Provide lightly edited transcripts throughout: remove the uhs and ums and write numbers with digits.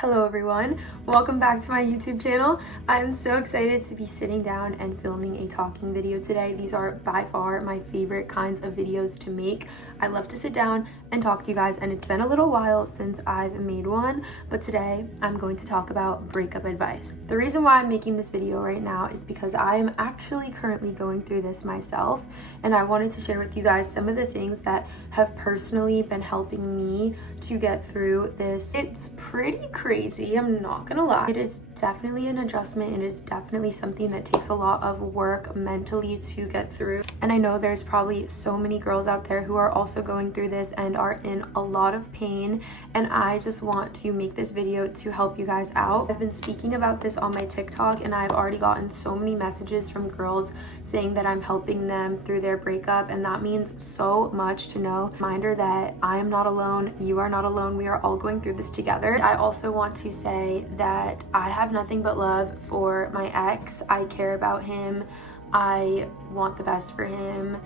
Hello everyone, welcome back to my YouTube channel. I'm so excited to be sitting down and filming a talking video today. These are by far my favorite kinds of videos to make. I love to sit down and talk to you guys, and it's been a little while since I've made one, but today I'm going to talk about breakup advice. The reason why I'm making this video right now is because I am actually currently going through this myself, and I wanted to share with you guys some of the things that have personally been helping me to get through this. It's pretty crazy, I'm not gonna lie. It is definitely an adjustment. It is definitely something that takes a lot of work mentally to get through, and I know there's probably so many girls out there who are also going through this and are in a lot of pain, and I just want to make this video to help you guys out. I've been speaking about this on my TikTok, and I've already gotten so many messages from girls saying that I'm helping them through their breakup, and that means so much to know. Reminder that I am not alone, you are not alone, we are all going through this together. I also want to say that I have nothing but love for my ex. I care about him, I want the best for him,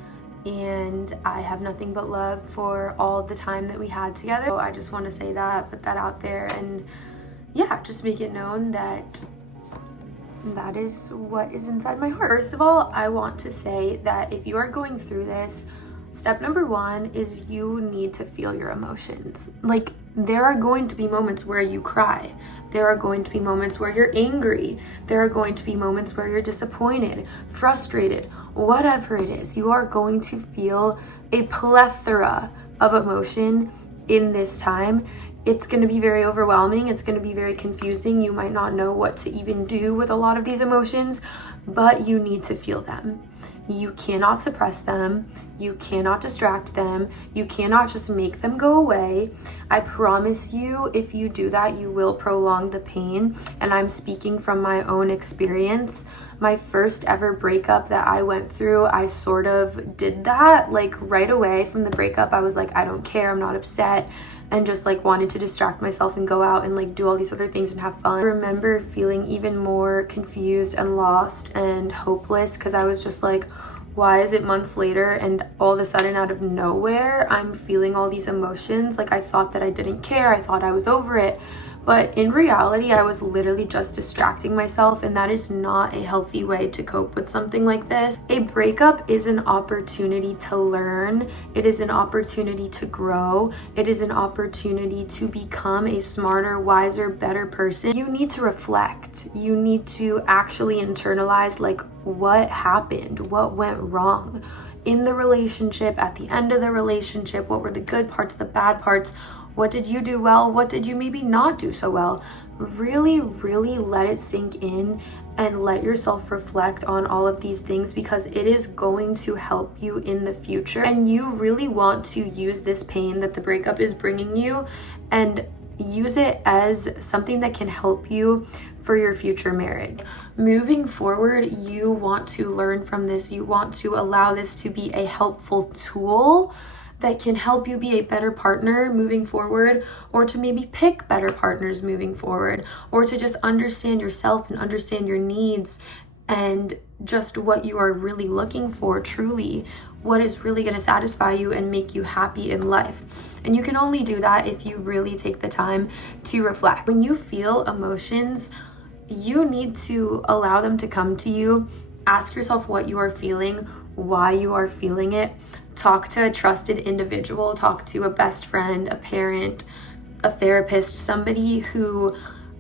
and I have nothing but love for all the time that we had together. So I just want to say that, put that out there, and yeah, just make it known that that is what is inside my heart. First of all, I want to say that if you are going through this, step number one is you need to feel your emotions. Like, there are going to be moments where you cry. There are going to be moments where you're angry. There are going to be moments where you're disappointed, frustrated, whatever it is. You are going to feel a plethora of emotion in this time. It's going to be very overwhelming. It's going to be very confusing. You might not know what to even do with a lot of these emotions, but you need to feel them. You cannot suppress them. You cannot distract them. You cannot just make them go away. I promise you, if you do that, you will prolong the pain. And I'm speaking from my own experience. My first ever breakup that I went through, I sort of did that. Like, right away from the breakup, I was like, I don't care, I'm not upset, and just like wanted to distract myself and go out and like do all these other things and have fun. I remember feeling even more confused and lost and hopeless because I was just like, why is it months later and all of a sudden out of nowhere I'm feeling all these emotions? Like, I thought that I didn't care, I thought I was over it, but in reality I was literally just distracting myself, and that is not a healthy way to cope with something like this. A breakup is an opportunity to learn. It is an opportunity to grow. It is an opportunity to become a smarter, wiser, better person. You need to reflect. You need to actually internalize, like, what happened, what went wrong in the relationship, at the end of the relationship, what were the good parts, the bad parts, what did you do well, what did you maybe not do so well. Really, really let it sink in and let yourself reflect on all of these things, because it is going to help you in the future. And you really want to use this pain that the breakup is bringing you and use it as something that can help you for your future marriage. Moving forward, you want to learn from this. You want to allow this to be a helpful tool that can help you be a better partner moving forward, or to maybe pick better partners moving forward, or to just understand yourself and understand your needs and just what you are really looking for truly, what is really going to satisfy you and make you happy in life. And you can only do that if you really take the time to reflect. When you feel emotions, you need to allow them to come to you. Ask yourself what you are feeling, why you are feeling it. Talk to a trusted individual, talk to a best friend, a parent, a therapist, somebody who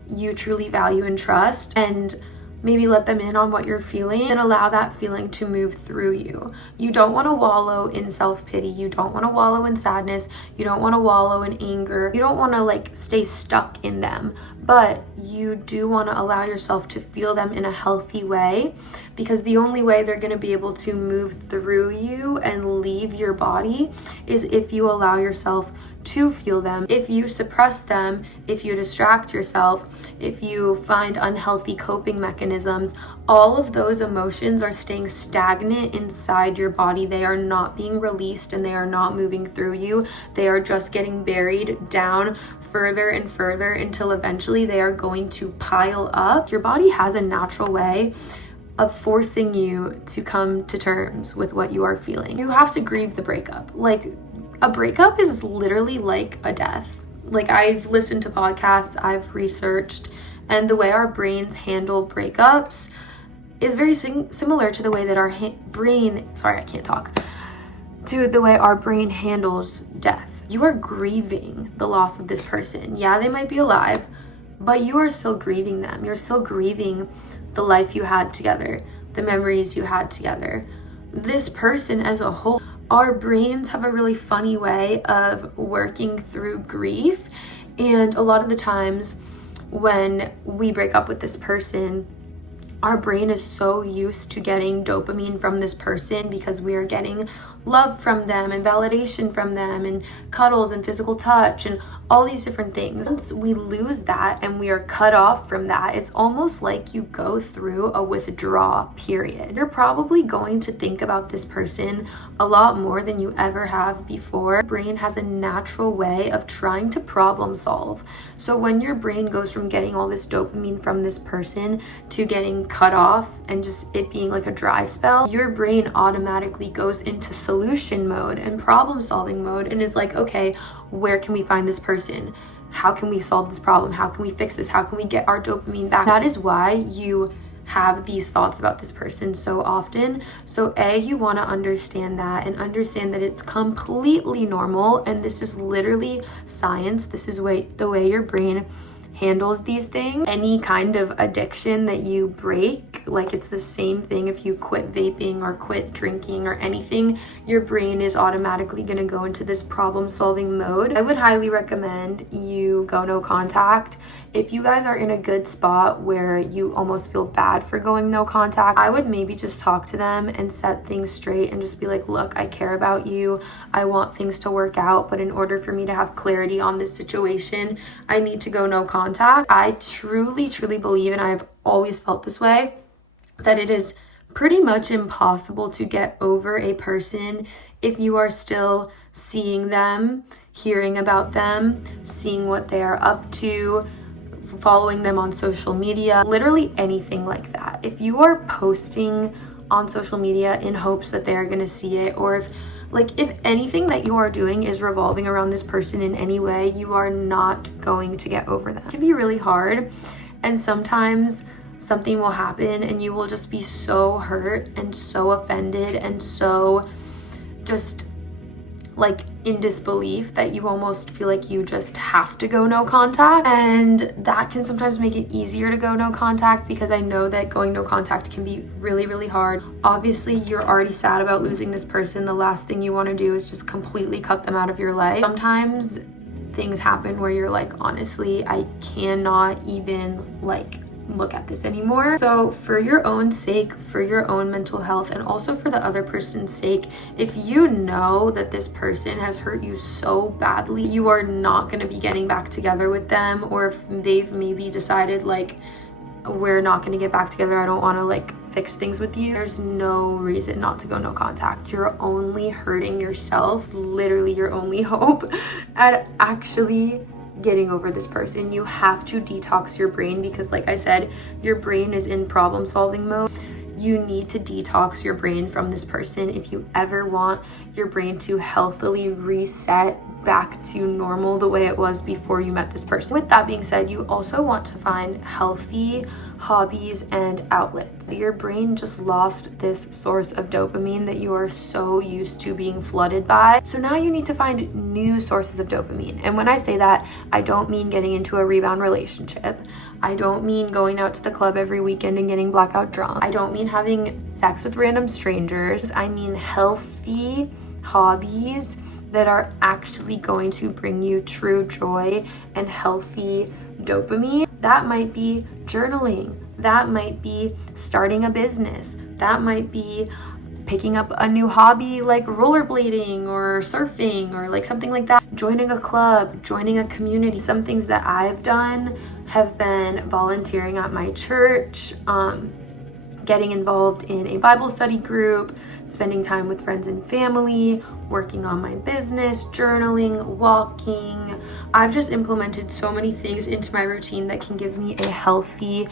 you truly value and trust, and maybe let them in on what you're feeling and allow that feeling to move through you. You don't want to wallow in self-pity. You don't want to wallow in sadness. You don't want to wallow in anger. You don't want to like stay stuck in them, but you do want to allow yourself to feel them in a healthy way, because the only way they're going to be able to move through you and leave your body is if you allow yourself to feel them. If you suppress them, if you distract yourself, if you find unhealthy coping mechanisms, all of those emotions are staying stagnant inside your body. They are not being released and they are not moving through you. They are just getting buried down further and further until eventually they are going to pile up. Your body has a natural way of forcing you to come to terms with what you are feeling. You have to grieve the breakup. Like, a breakup is literally like a death. like I've listened to podcasts, I've researched, and the way our brains handle breakups is very similar to the way that our to the way our brain handles death. You are grieving the loss of this person. Yeah, they might be alive, but you are still grieving them. You're still grieving the life you had together, the memories you had together, this person as a whole. Our brains have a really funny way of working through grief, and a lot of the times when we break up with this person, our brain is so used to getting dopamine from this person because we are getting love from them and validation from them and cuddles and physical touch and all these different things. Once we lose that and we are cut off from that, it's almost like you go through a withdrawal period. You're probably going to think about this person a lot more than you ever have before. Your brain has a natural way of trying to problem solve. So when your brain goes from getting all this dopamine from this person to getting cut off and just it being like a dry spell, your brain automatically goes into solution mode and problem solving mode and is like, okay, where can we find this person? How can we solve this problem? How can we fix this? How can we get our dopamine back? That is why you have these thoughts about this person so often. So you want to understand that and understand that it's completely normal, and this is literally science. This is the way your brain handles these things. Any kind of addiction that you break, like it's the same thing if you quit vaping or quit drinking or anything, your brain is automatically going to go into this problem solving mode. I would highly recommend you go no contact. If you guys are in a good spot where you almost feel bad for going no contact, I would maybe just talk to them and set things straight and just be like, look, I care about you. I want things to work out, but in order for me to have clarity on this situation, I need to go no contact. I truly, truly believe, and I've always felt this way, that it is pretty much impossible to get over a person if you are still seeing them, hearing about them, seeing what they are up to, following them on social media, literally anything like that. If you are posting on social media in hopes that they're gonna see it, or if anything that you are doing is revolving around this person in any way, you are not going to get over them. It can be really hard, and sometimes something will happen and you will just be so hurt and so offended and so just like in disbelief that you almost feel like you just have to go no contact. And that can sometimes make it easier to go no contact, because I know that going no contact can be really, really hard. Obviously, you're already sad about losing this person. The last thing you want to do is just completely cut them out of your life. Sometimes things happen where you're like, honestly, I cannot even look at this anymore. So for your own sake, for your own mental health, and also for the other person's sake, if you know that this person has hurt you so badly, you are not going to be getting back together with them, or if they've maybe decided like, we're not going to get back together, I don't want to fix things with you, there's no reason not to go no contact. You're only hurting yourself. It's literally your only hope at actually getting over this person. You have to detox your brain, because like I said, your brain is in problem solving mode. You need to detox your brain from this person if you ever want your brain to healthily reset back to normal the way it was before you met this person. With that being said, you also want to find healthy hobbies and outlets. Your brain just lost this source of dopamine that you are so used to being flooded by. So now you need to find new sources of dopamine. And when I say that, I don't mean getting into a rebound relationship. I don't mean going out to the club every weekend and getting blackout drunk. I don't mean having sex with random strangers. I mean healthy hobbies that are actually going to bring you true joy and healthy dopamine. That might be journaling. That might be starting a business. That might be picking up a new hobby like rollerblading or surfing or something like that. Joining a club, joining a community. Some things that I've done have been volunteering at my church, getting involved in a Bible study group, spending time with friends and family, working on my business, journaling, walking. I've just implemented so many things into my routine that can give me a healthy,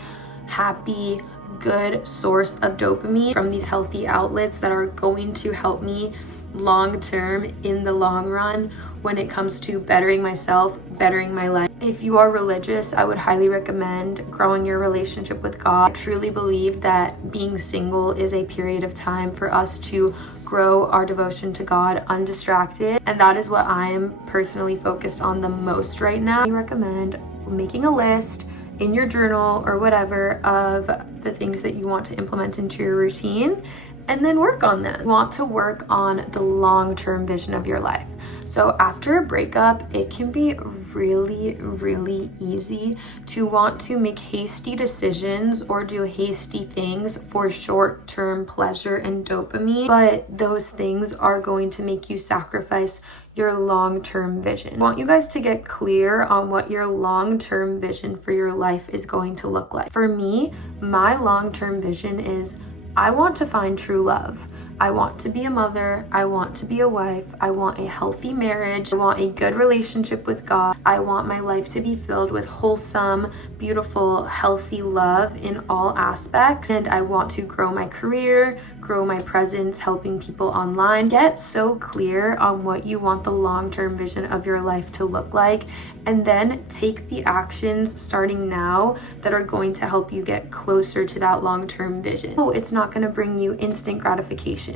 happy, good source of dopamine from these healthy outlets that are going to help me long term in the long run when it comes to bettering myself, bettering my life. If you are religious, I would highly recommend growing your relationship with God. I truly believe that being single is a period of time for us to grow our devotion to God undistracted, and that is what I am personally focused on the most right now. I recommend making a list in your journal or whatever of the things that you want to implement into your routine, and then work on them. You want to work on the long-term vision of your life. So after a breakup, it can be really easy to want to make hasty decisions or do hasty things for short-term pleasure and dopamine, but those things are going to make you sacrifice your long-term vision. I want you guys to get clear on what your long-term vision for your life is going to look like. For me, my long-term vision is I want to find true love. I want to be a mother. I want to be a wife. I want a healthy marriage. I want a good relationship with God. I want my life to be filled with wholesome, beautiful, healthy love in all aspects. And I want to grow my career, grow my presence, helping people online. Get so clear on what you want the long-term vision of your life to look like, and then take the actions starting now that are going to help you get closer to that long-term vision. No, it's not going to bring you instant gratification.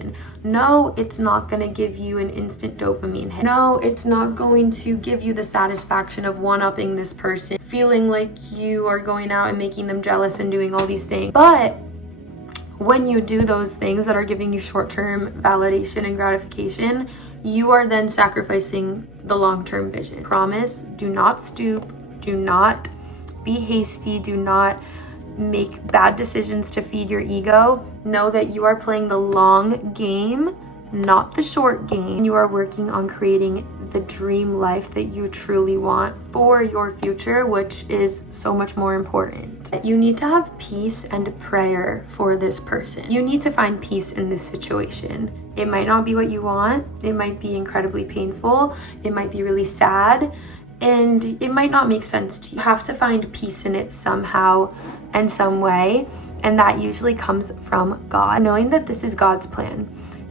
No, it's not going to give you an instant dopamine hit. No, it's not going to give you the satisfaction of one-upping this person, feeling like you are going out and making them jealous and doing all these things. But when you do those things that are giving you short-term validation and gratification, you are then sacrificing the long-term vision. Promise, do not stoop, do not be hasty, do not make bad decisions to feed your ego. Know that you are playing the long game, not the short game. You are working on creating the dream life that you truly want for your future, which is so much more important. You need to have peace and prayer for this person. You need to find peace in this situation. It might not be what you want. It might be incredibly painful. It might be really sad. And it might not make sense to you. You have to find peace in it somehow and some way. And that usually comes from God. Knowing that this is God's plan.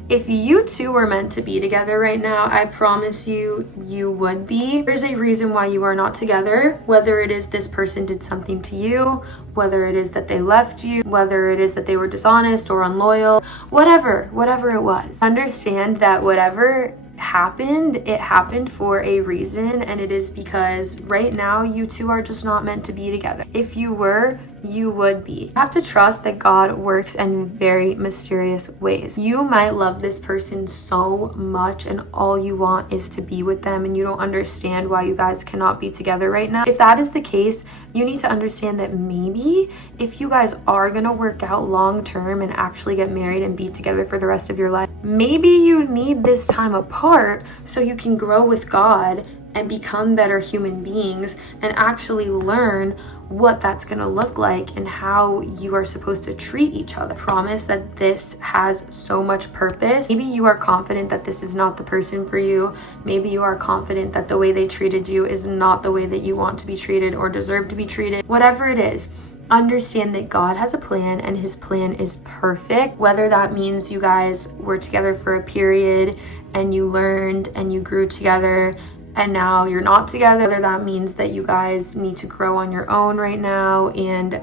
If you two were meant to be together right now, I promise you, you would be. There's a reason why you are not together, whether it is this person did something to you, whether it is that they left you, whether it is that they were dishonest or unloyal, whatever it was. Understand that whatever happened, it happened for a reason, and it is because right now you two are just not meant to be together. If you were, you would be. You have to trust that God works in very mysterious ways. You might love this person so much and all you want is to be with them, and you don't understand why you guys cannot be together right now. If that is the case, you need to understand that maybe if you guys are gonna work out long term and actually get married and be together for the rest of your life, maybe you need this time apart so you can grow with God and become better human beings and actually learn what that's gonna look like and how you are supposed to treat each other. I promise that this has so much purpose. Maybe you are confident that this is not the person for you. Maybe you are confident that the way they treated you is not the way that you want to be treated or deserve to be treated. Whatever it is, understand that God has a plan and his plan is perfect. Whether that means you guys were together for a period and you learned and you grew together and now you're not together, whether that means that you guys need to grow on your own right now and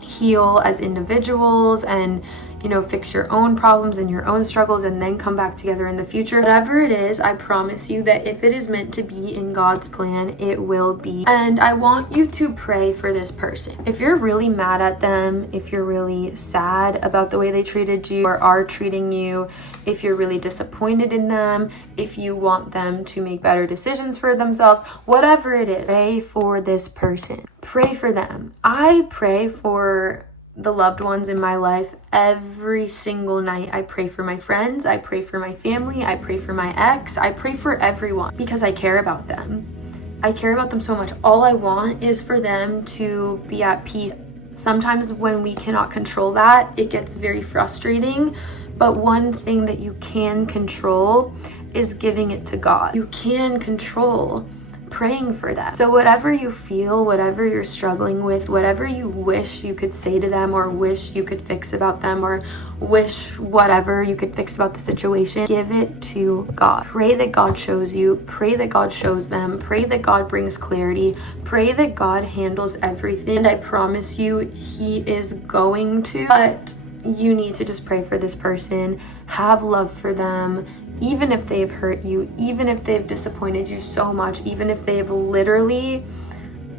heal as individuals and, you know, fix your own problems and your own struggles and then come back together in the future. Whatever it is, I promise you that if it is meant to be in God's plan, it will be. And I want you to pray for this person. If you're really mad at them, if you're really sad about the way they treated you or are treating you, if you're really disappointed in them, if you want them to make better decisions for themselves, whatever it is, pray for this person. Pray for them. I pray for the loved ones in my life every single night. I pray for my friends, I pray for my family, I pray for my ex, I pray for everyone because I care about them. I care about them so much. All I want is for them to be at peace. Sometimes when we cannot control that, it gets very frustrating, but one thing that you can control is giving it to God. You can control praying for them. So whatever you feel, whatever you're struggling with, whatever you wish you could say to them, or wish you could fix about them, or wish whatever you could fix about the situation, give it to God. Pray that God shows you, pray that God shows them, pray that God brings clarity, pray that God handles everything. And I promise you, He is going to. But you need to just pray for this person, have love for them, even if they've hurt you, even if they've disappointed you so much, even if they've literally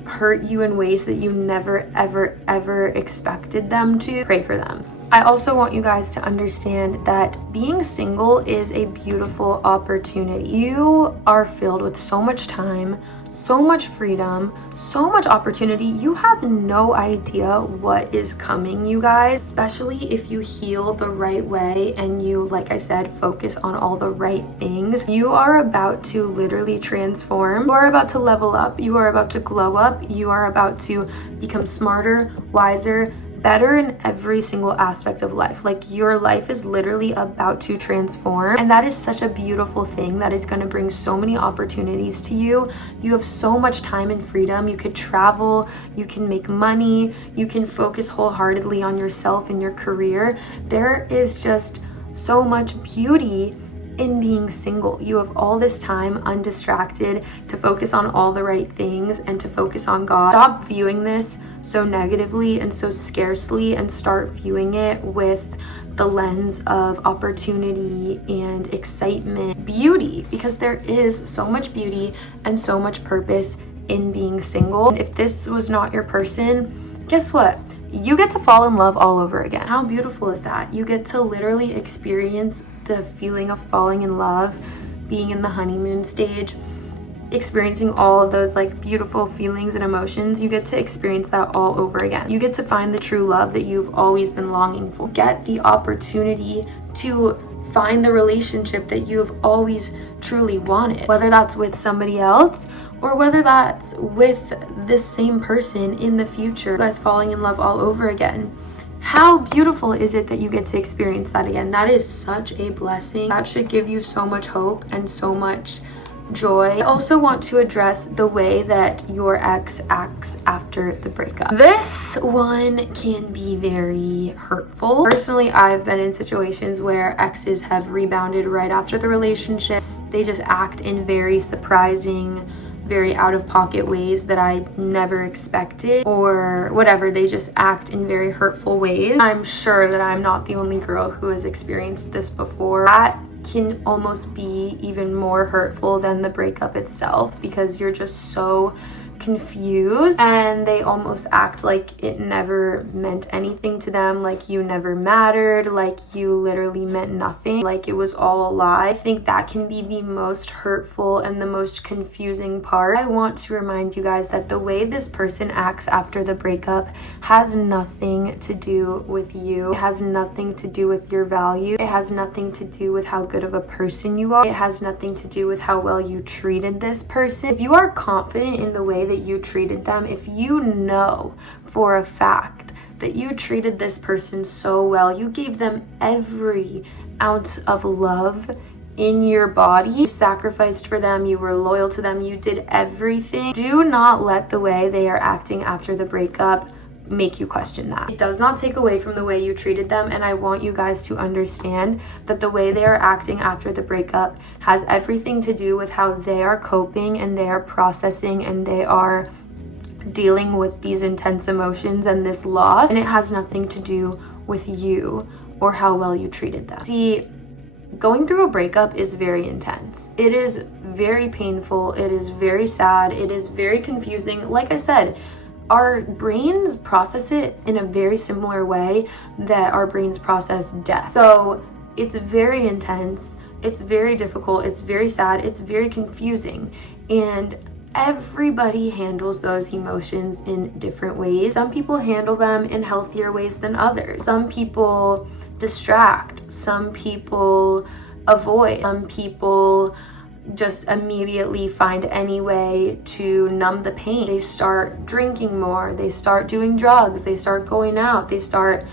hurt you in ways that you never, ever, ever expected them to. Pray for them. I also want you guys to understand that being single is a beautiful opportunity. You are filled with so much time, so much freedom, so much opportunity. You have no idea what is coming, you guys, especially if you heal the right way and you, like I said, focus on all the right things. You are about to literally transform. You are about to level up. You are about to glow up. You are about to become smarter, wiser, better in every single aspect of life. Like, your life is literally about to transform, and that is such a beautiful thing that is going to bring so many opportunities to you. You have so much time and freedom. You could travel, you can make money, you can focus wholeheartedly on yourself and your career. There is just so much beauty in being single. You have all this time undistracted to focus on all the right things and to focus on God. Stop viewing this so negatively and so scarcely, and start viewing it with the lens of opportunity and excitement, beauty, because there is so much beauty and so much purpose in being single. If this was not your person, guess what? You get to fall in love all over again. How beautiful is that? You get to literally experience the feeling of falling in love, being in the honeymoon stage, experiencing all of those like beautiful feelings and emotions. You get to experience that all over again. You get to find the true love that you've always been longing for. Get the opportunity to find the relationship that you've always truly wanted, whether that's with somebody else or whether that's with this same person in the future. You guys falling in love all over again. How beautiful is it that you get to experience that again? That is such a blessing. That should give you so much hope and so much joy. I also want to address the way that your ex acts after the breakup. This one can be very hurtful. Personally, I've been in situations where exes have rebounded right after the relationship. They just act in very surprising, very out-of-pocket ways that I never expected, or whatever. They just act in very hurtful ways. I'm sure that I'm not the only girl who has experienced this before. That can almost be even more hurtful than the breakup itself, because you're just so confused and they almost act like it never meant anything to them, like you never mattered, like you literally meant nothing, like it was all a lie. I think that can be the most hurtful and the most confusing part. I want to remind you guys that the way this person acts after the breakup has nothing to do with you. It has nothing to do with your value. It has nothing to do with how good of a person you are. It has nothing to do with how well you treated this person. If you are confident in the way that you treated them, if you know for a fact that you treated this person so well, you gave them every ounce of love in your body, you sacrificed for them, you were loyal to them, you did everything, do not let the way they are acting after the breakup make you question that. It does not take away from the way you treated them, and I want you guys to understand that the way they are acting after the breakup has everything to do with how they are coping and they are processing and they are dealing with these intense emotions and this loss, and it has nothing to do with you or how well you treated them. See, going through a breakup is very intense. It is very painful. It is very sad. It is very confusing. Like I said, our brains process it in a very similar way that our brains process death. So it's very intense, it's very difficult, it's very sad, it's very confusing, and everybody handles those emotions in different ways. Some people handle them in healthier ways than others. Some people distract, some people avoid, some people just immediately find any way to numb the pain. They start drinking more, they start doing drugs, they start going out, they start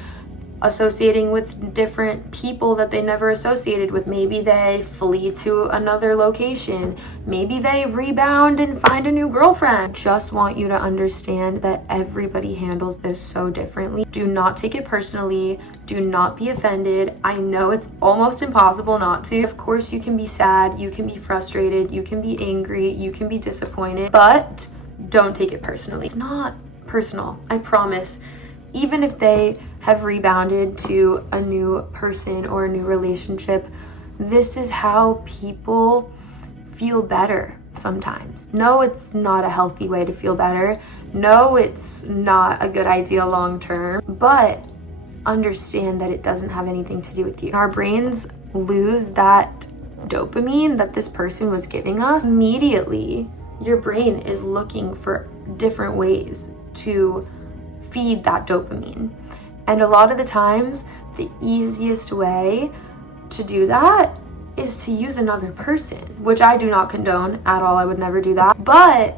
associating with different people that they never associated with. Maybe they flee to another location. Maybe they rebound and find a new girlfriend. Just want you to understand that everybody handles this so differently. Do not take it personally. Do not be offended. I know it's almost impossible not to. Of course, you can be sad, you can be frustrated, you can be angry, you can be disappointed, but don't take it personally. It's not personal, I promise. Even if they have rebounded to a new person or a new relationship, this is how people feel better sometimes. No, it's not a healthy way to feel better. No, it's not a good idea long term, but understand that it doesn't have anything to do with you. Our brains lose that dopamine that this person was giving us. Immediately, your brain is looking for different ways to feed that dopamine. And a lot of the times, the easiest way to do that is to use another person, which I do not condone at all. I would never do that. But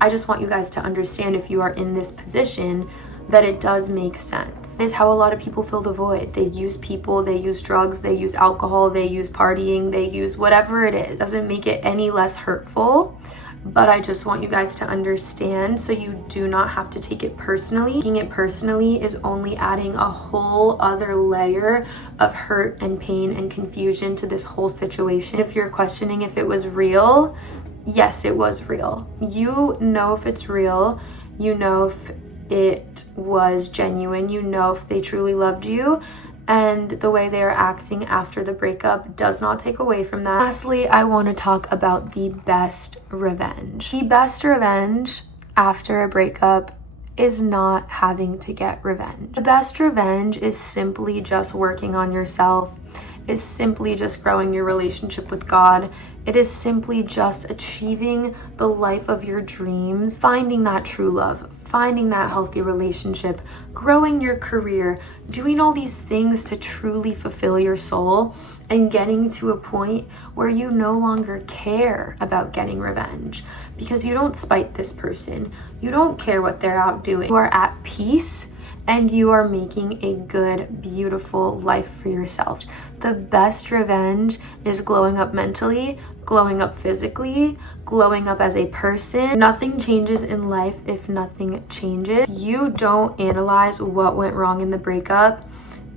I just want you guys to understand, if you are in this position, that it does make sense. It is how a lot of people fill the void. They use people, they use drugs, they use alcohol, they use partying, they use whatever it is. It doesn't make it any less hurtful. But I just want you guys to understand, so you do not have to take it personally. Taking it personally is only adding a whole other layer of hurt and pain and confusion to this whole situation. If you're questioning if it was real, yes, it was real. You know if it's real. You know if it was genuine. You know if they truly loved you. And the way they are acting after the breakup does not take away from that. Lastly, I want to talk about the best revenge. The best revenge after a breakup is not having to get revenge. The best revenge is simply just working on yourself, is simply just growing your relationship with God. It is simply just achieving the life of your dreams, finding that true love, finding that healthy relationship, growing your career, doing all these things to truly fulfill your soul, and getting to a point where you no longer care about getting revenge because you don't spite this person. You don't care what they're out doing. You are at peace and you are making a good, beautiful life for yourself. The best revenge is glowing up mentally, glowing up physically, glowing up as a person. Nothing changes in life if nothing changes. You don't analyze what went wrong in the breakup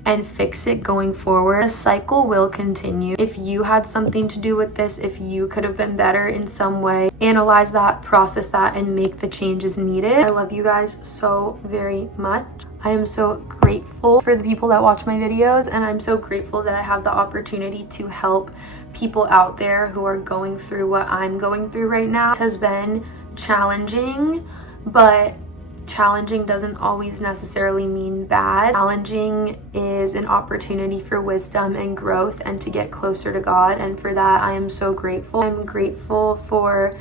and fix it going forward. The cycle will continue. If you had something to do with this, if you could have been better in some way, analyze that, process that, and make the changes needed. I love you guys so very much. I am so grateful for the people that watch my videos, and I'm so grateful that I have the opportunity to help people out there who are going through what I'm going through right now. It has been challenging, but challenging doesn't always necessarily mean bad. Challenging is an opportunity for wisdom and growth and to get closer to God, and for that I am so grateful. I'm grateful for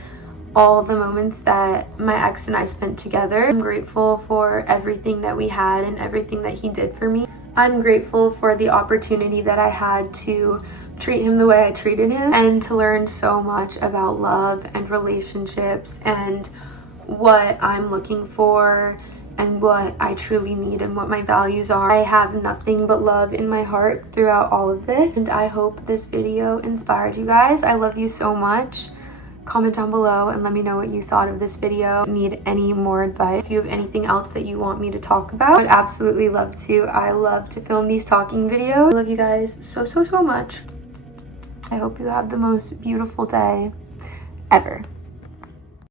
all the moments that my ex and I spent together. I'm grateful for everything that we had and everything that he did for me. I'm grateful for the opportunity that I had to treat him the way I treated him and to learn so much about love and relationships and what I'm looking for and what I truly need and what my values are. I have nothing but love in my heart throughout all of this, and I hope this video inspired you guys. I love you so much. Comment down below and let me know what you thought of this video. Need any more advice? If you have anything else that you want me to talk about, I'd absolutely love to. I love to film these talking videos. I love you guys so much. I hope you have the most beautiful day ever.